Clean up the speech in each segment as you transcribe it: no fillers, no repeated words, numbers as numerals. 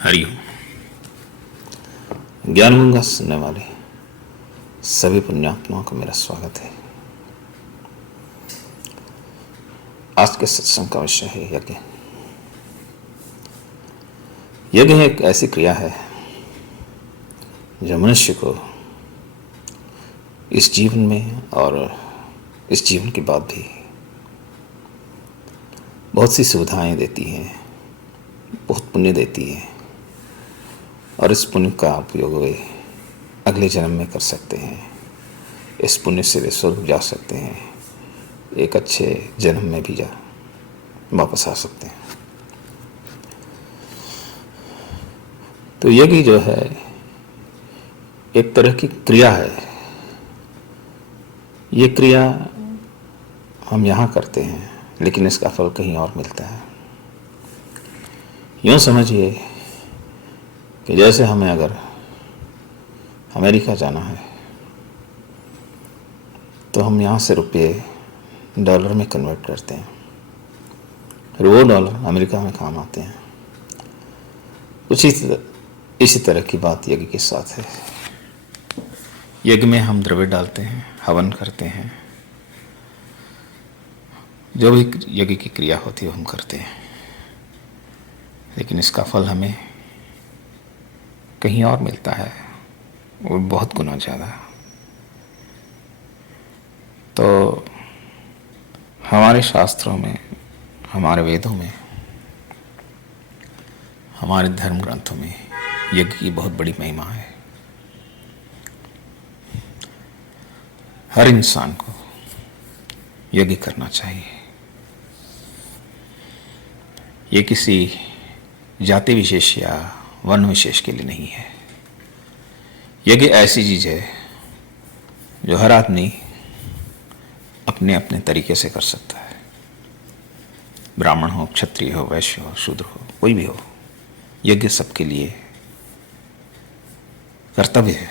हरिओम। ज्ञान गंगा सुनने वाले सभी पुण्यात्माओं को मेरा स्वागत है। आज के सत्संग का विषय है यज्ञ। यज्ञ एक ऐसी क्रिया है जो मनुष्य को इस जीवन में और इस जीवन के बाद भी बहुत सी सुविधाएं देती है, बहुत पुण्य देती है और इस पुण्य का उपयोग वे अगले जन्म में कर सकते हैं। इस पुण्य से वे स्वर्ग जा सकते हैं, एक अच्छे जन्म में भी वापस आ सकते हैं। तो यज्ञ जो है एक तरह की क्रिया है। ये क्रिया हम यहाँ करते हैं लेकिन इसका फल कहीं और मिलता है। यूँ समझिए कि जैसे हमें अगर अमेरिका जाना है तो हम यहाँ से रुपये डॉलर में कन्वर्ट करते हैं, फिर वो डॉलर अमेरिका में काम आते हैं। कुछ इसी तरह की बात यज्ञ के साथ है। यज्ञ में हम द्रव्य डालते हैं, हवन करते हैं, जो भी यज्ञ की क्रिया होती है हम करते हैं, लेकिन इसका फल हमें कहीं और मिलता है, वो बहुत गुना ज़्यादा। तो हमारे शास्त्रों में, हमारे वेदों में, हमारे धर्म ग्रंथों में यज्ञ की बहुत बड़ी महिमा है। हर इंसान को यज्ञ करना चाहिए। ये किसी जाति विशेष या वर्ण विशेष के लिए नहीं है। यज्ञ ऐसी चीज है जो हर आदमी अपने अपने तरीके से कर सकता है। ब्राह्मण हो, क्षत्रिय हो, वैश्य हो, शूद्र हो, कोई भी हो, यज्ञ सबके लिए कर्तव्य है,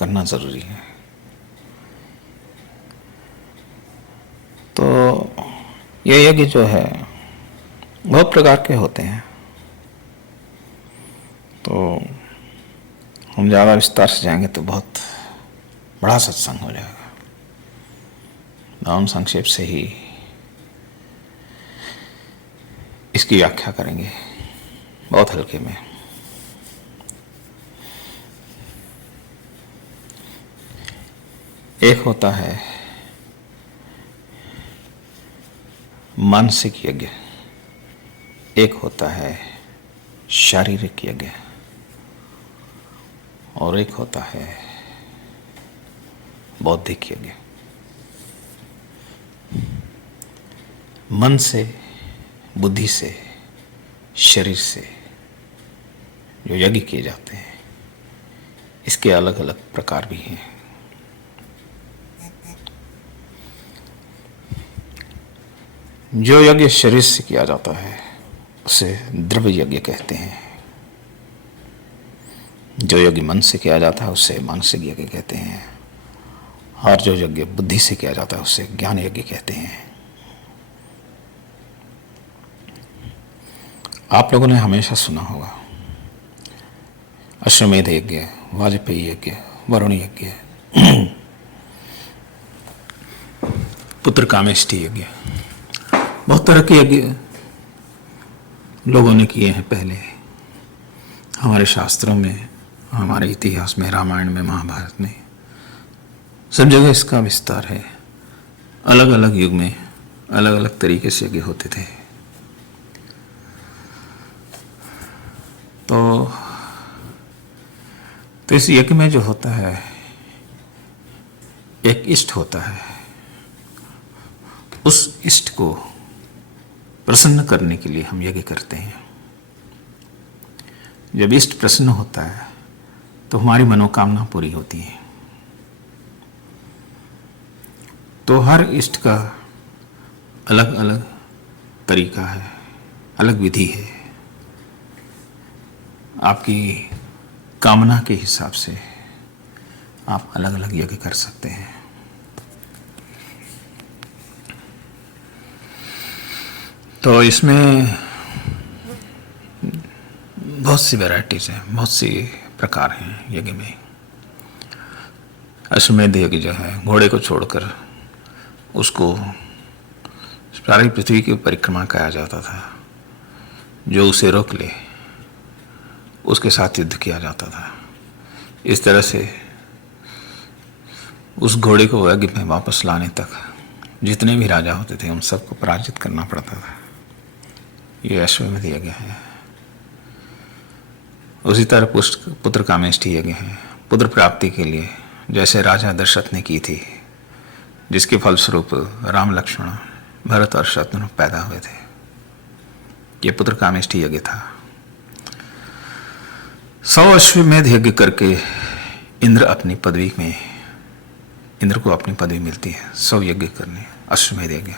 करना जरूरी है। तो ये यज्ञ जो है बहुत प्रकार के होते हैं। तो हम ज़्यादा विस्तार से जाएंगे तो बहुत बड़ा सत्संग हो जाएगा। हम संक्षेप से ही इसकी व्याख्या करेंगे, बहुत हल्के में। एक होता है मानसिक यज्ञ, एक होता है शारीरिक यज्ञ और एक होता है बौद्धिक यज्ञ। मन से, बुद्धि से, शरीर से जो यज्ञ किए जाते हैं, इसके अलग अलग प्रकार भी हैं। जो यज्ञ शरीर से किया जाता है उसे द्रव्य यज्ञ कहते हैं। जो यज्ञ मन से किया जाता है उसे मानसिक यज्ञ कहते हैं, और जो यज्ञ बुद्धि से किया जाता है उसे ज्ञान यज्ञ कहते हैं। आप लोगों ने हमेशा सुना होगा अश्वमेध यज्ञ, वाजपेयी यज्ञ, वरुण यज्ञ, पुत्र कामेष्टि यज्ञ, बहुत तरह के यज्ञ लोगों ने किए हैं पहले। हमारे शास्त्रों में, हमारे इतिहास में, रामायण में, महाभारत में, सब जगह इसका विस्तार है। अलग अलग युग में अलग अलग तरीके से यज्ञ होते थे। तो इस यज्ञ में जो होता है, एक इष्ट होता है। उस इष्ट को प्रसन्न करने के लिए हम यज्ञ करते हैं। जब इष्ट प्रसन्न होता है तो हमारी मनोकामना पूरी होती है। तो हर इष्ट का अलग अलग तरीका है, अलग विधि है। आपकी कामना के हिसाब से आप अलग अलग यज्ञ कर सकते हैं। तो इसमें बहुत सी वैरायटीज हैं, बहुत सी प्रकार हैं यज्ञ में। अश्वमेध यज्ञ जो है, घोड़े को छोड़कर उसको सारी पृथ्वी की परिक्रमा किया जाता था। जो उसे रोक ले उसके साथ युद्ध किया जाता था। इस तरह से उस घोड़े को यज्ञ में वापस लाने तक जितने भी राजा होते थे उन सबको पराजित करना पड़ता था। ये अश्वमेध यज्ञ है। उसी तरह पुत्र कामेष्टि यज्ञ है। पुत्र प्राप्ति के लिए जैसे राजा दशरथ ने की थी, जिसके फलस्वरूप राम, लक्ष्मण, भरत और शत्रुघ्न पैदा हुए थे। ये पुत्र कामेष्टि यज्ञ था। 100 अश्वमेध यज्ञ करके इंद्र को अपनी पदवी मिलती है। 100 यज्ञ करने, अश्वमेध यज्ञ।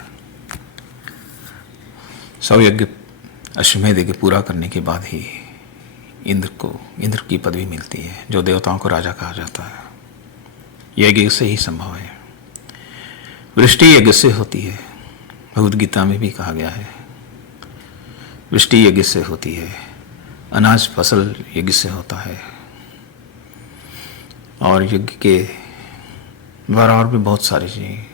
100 यज्ञ अश्वमेध यज्ञ पूरा करने के बाद ही इंद्र की पदवी मिलती है, जो देवताओं को राजा कहा जाता है। यज्ञ से ही संभव है। वृष्टि यज्ञ से होती है। भगवद गीता में भी कहा गया है, वृष्टि यज्ञ से होती है। अनाज फसल यज्ञ से होता है। और यज्ञ के द्वारा और भी बहुत सारी चीजें,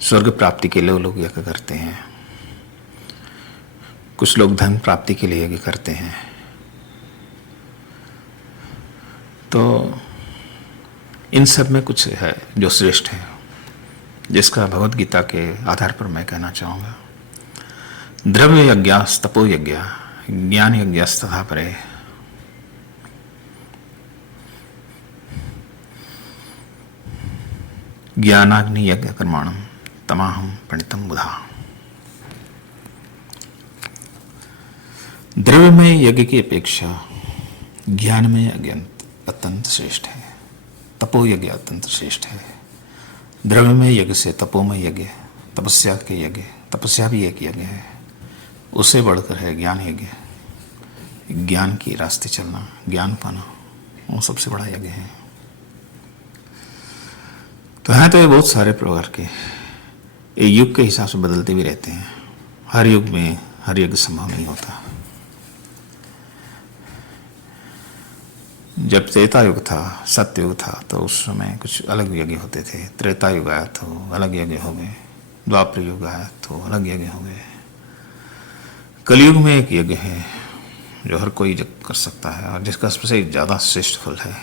स्वर्ग प्राप्ति के लिए लोग यज्ञ करते हैं। कुछ लोग धन प्राप्ति के लिए यज्ञ करते हैं। तो इन सब में कुछ है जो श्रेष्ठ है, जिसका भगवद गीता के आधार पर मैं कहना चाहूँगा। द्रव्य यज्ञास तपो यज्ञ ज्ञान यज्ञास तथा परे। ज्ञानाग्नि यज्ञ कर्माणम तमाहम पंडितम बुधा। द्रव्य में यज्ञ की अपेक्षा ज्ञान में यज्ञ अत्यंत श्रेष्ठ है। तपो यज्ञ अत्यंत श्रेष्ठ है। द्रव्य में यज्ञ से तपो में यज्ञ, तपस्या के यज्ञ, तपस्या भी एक यज्ञ है। उससे बढ़कर है ज्ञान यज्ञ। ज्ञान के रास्ते चलना, ज्ञान पाना, वो सबसे बड़ा यज्ञ है। तो हैं तो ये बहुत सारे प्रकार के, ये युग के हिसाब से बदलते भी रहते हैं। हर युग में हर यज्ञ संभव नहीं होता। जब त्रेता युग था, सत्य युग था, तो उस समय कुछ अलग यज्ञ होते थे। त्रेता युग आया तो अलग यज्ञ हो गए। द्वापर युग आया तो अलग यज्ञ हो गए। कलयुग में एक यज्ञ है जो हर कोई कर सकता है और जिसका सबसे ज़्यादा श्रेष्ठ फल है।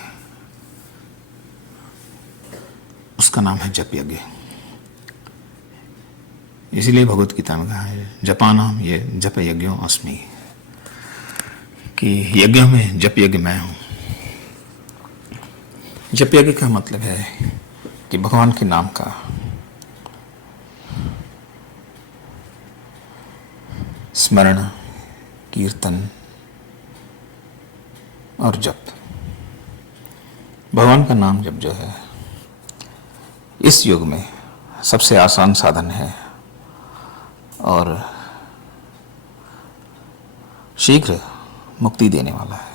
उसका नाम है जप यज्ञ। इसीलिए भगवत गीता में कहा है, जपानाम ये जप यज्ञों अस्मि, कि यज्ञ में जप यज्ञ मैं हूँ। जप यज्ञ का मतलब है कि भगवान के नाम का स्मरण, कीर्तन और जप। भगवान का नाम जप जो है इस युग में सबसे आसान साधन है और शीघ्र मुक्ति देने वाला है।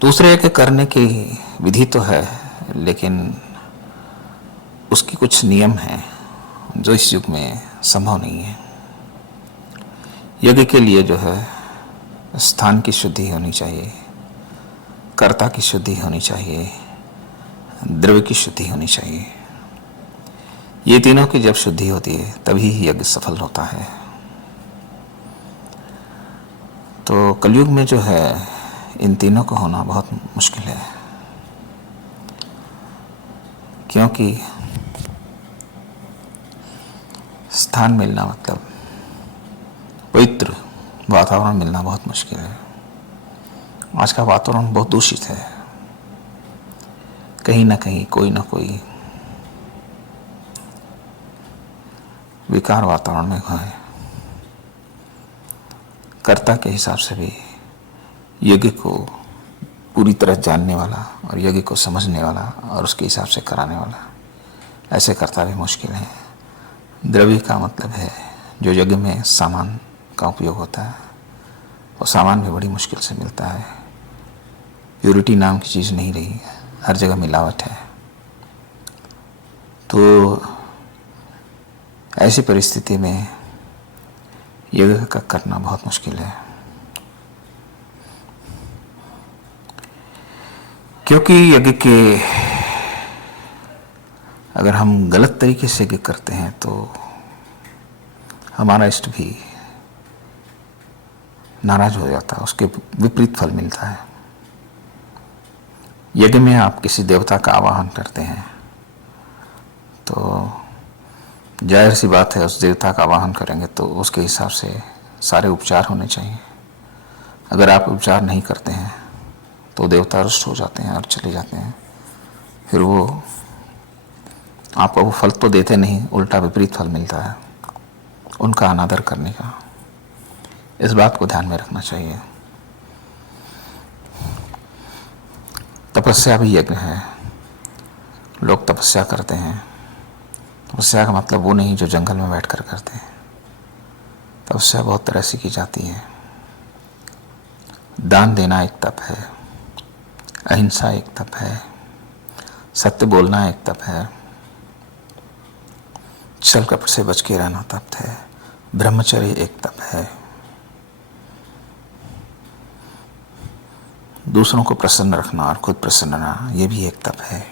दूसरे यज्ञ करने की विधि तो है, लेकिन उसकी कुछ नियम हैं जो इस युग में संभव नहीं है। यज्ञ के लिए जो है स्थान की शुद्धि होनी चाहिए, कर्ता की शुद्धि होनी चाहिए, द्रव्य की शुद्धि होनी चाहिए। ये तीनों की जब शुद्धि होती है तभी यज्ञ सफल होता है। तो कलयुग में जो है इन तीनों का होना बहुत मुश्किल है, क्योंकि स्थान मिलना मतलब पवित्र वातावरण मिलना बहुत मुश्किल है। आज का वातावरण बहुत दूषित है। कहीं ना कहीं कोई ना कोई विकार वातावरण में है। कर्ता के हिसाब से भी यज्ञ को पूरी तरह जानने वाला और यज्ञ को समझने वाला और उसके हिसाब से कराने वाला, ऐसे कर्ता भी मुश्किल है। द्रव्य का मतलब है जो यज्ञ में सामान का उपयोग होता है, और सामान भी बड़ी मुश्किल से मिलता है। प्योरिटी नाम की चीज़ नहीं रही है, हर जगह मिलावट है। तो ऐसी परिस्थिति में यज्ञ का करना बहुत मुश्किल है। क्योंकि यज्ञ के अगर हम गलत तरीके से यज्ञ करते हैं तो हमारा इष्ट भी नाराज हो जाता है, उसके विपरीत फल मिलता है। यज्ञ में आप किसी देवता का आवाहन करते हैं तो जाहिर सी बात है उस देवता का आवाहन करेंगे तो उसके हिसाब से सारे उपचार होने चाहिए। अगर आप उपचार नहीं करते हैं तो देवता रुष्ट हो जाते हैं और चले जाते हैं, फिर वो आपको वो फल तो देते नहीं, उल्टा विपरीत फल मिलता है उनका अनादर करने का। इस बात को ध्यान में रखना चाहिए। तपस्या भी यज्ञ है। लोग तपस्या करते हैं। तपस्या का मतलब वो नहीं जो जंगल में बैठकर करते हैं। तपस्या बहुत तरह से की जाती है। दान देना एक तप है, अहिंसा एक तप है, सत्य बोलना एक तप है, छल कपट से बच के रहना तप है, ब्रह्मचर्य एक तप है, दूसरों को प्रसन्न रखना और खुद प्रसन्न रहना ये भी एक तप है,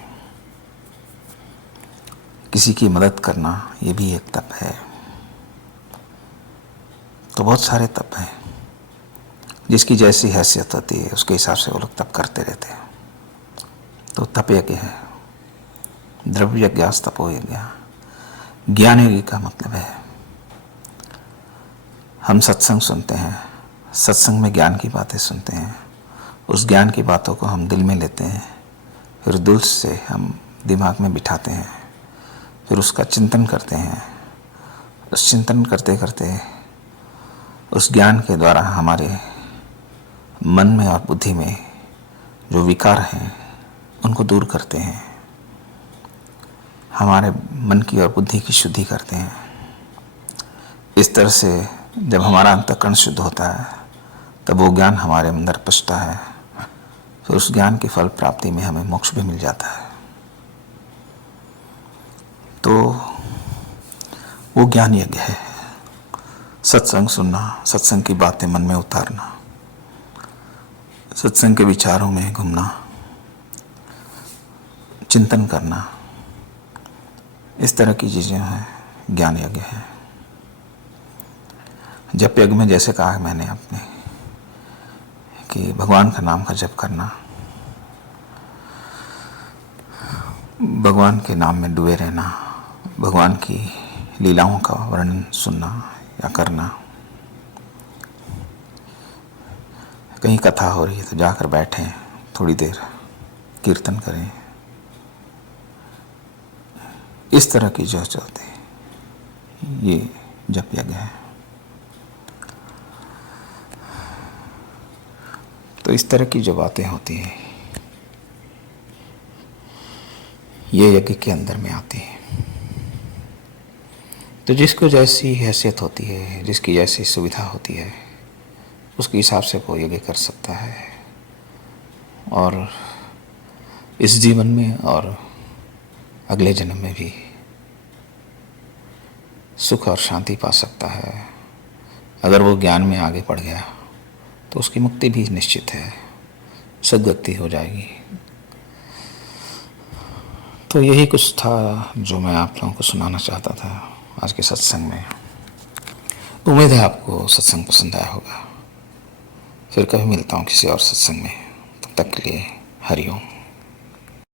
किसी की मदद करना ये भी एक तप है। तो बहुत सारे तप हैं, जिसकी जैसी हैसियत होती है उसके हिसाब से वो लोग तप करते रहते हैं। तो तप यज्ञ है। द्रव्य यज्ञास तपो यज्ञ। ज्ञान यज्ञ का मतलब है हम सत्संग सुनते हैं, सत्संग में ज्ञान की बातें सुनते हैं, उस ज्ञान की बातों को हम दिल में लेते हैं, फिर दिल से हम दिमाग में बिठाते हैं, फिर उसका चिंतन करते हैं। उस चिंतन करते करते उस ज्ञान के द्वारा हमारे मन में और बुद्धि में जो विकार हैं उनको दूर करते हैं, हमारे मन की और बुद्धि की शुद्धि करते हैं। इस तरह से जब हमारा अंतःकरण शुद्ध होता है तब वो ज्ञान हमारे अंदर पचता है, फिर उस ज्ञान की फल प्राप्ति में हमें मोक्ष भी मिल जाता है। तो वो ज्ञान यज्ञ है। सत्संग सुनना, सत्संग की बातें मन में उतारना, सत्संग के विचारों में घूमना, चिंतन करना, इस तरह की चीज़ें हैं ज्ञान यज्ञ है। जप यज्ञ में जैसे कहा है मैंने आपने कि भगवान का नाम का जप करना, भगवान के नाम में डूबे रहना, भगवान की लीलाओं का वर्णन सुनना या करना। कहीं कथा हो रही है तो जाकर बैठें, थोड़ी देर कीर्तन करें। इस तरह की जो होती है ये जप यज्ञ है। तो इस तरह की जो बातें होती हैं ये यज्ञ के अंदर में आती है। तो जिसको जैसी हैसियत होती है, जिसकी जैसी सुविधा होती है, उसके हिसाब से वो यज्ञ कर सकता है और इस जीवन में और अगले जन्म में भी सुख और शांति पा सकता है। अगर वो ज्ञान में आगे बढ़ गया तो उसकी मुक्ति भी निश्चित है, सद्गति हो जाएगी। तो यही कुछ था जो मैं आप लोगों को सुनाना चाहता था आज के सत्संग में। उम्मीद है आपको सत्संग पसंद आया होगा। फिर कभी मिलता हूँ किसी और सत्संग में। तब तक के लिए हरि ओम।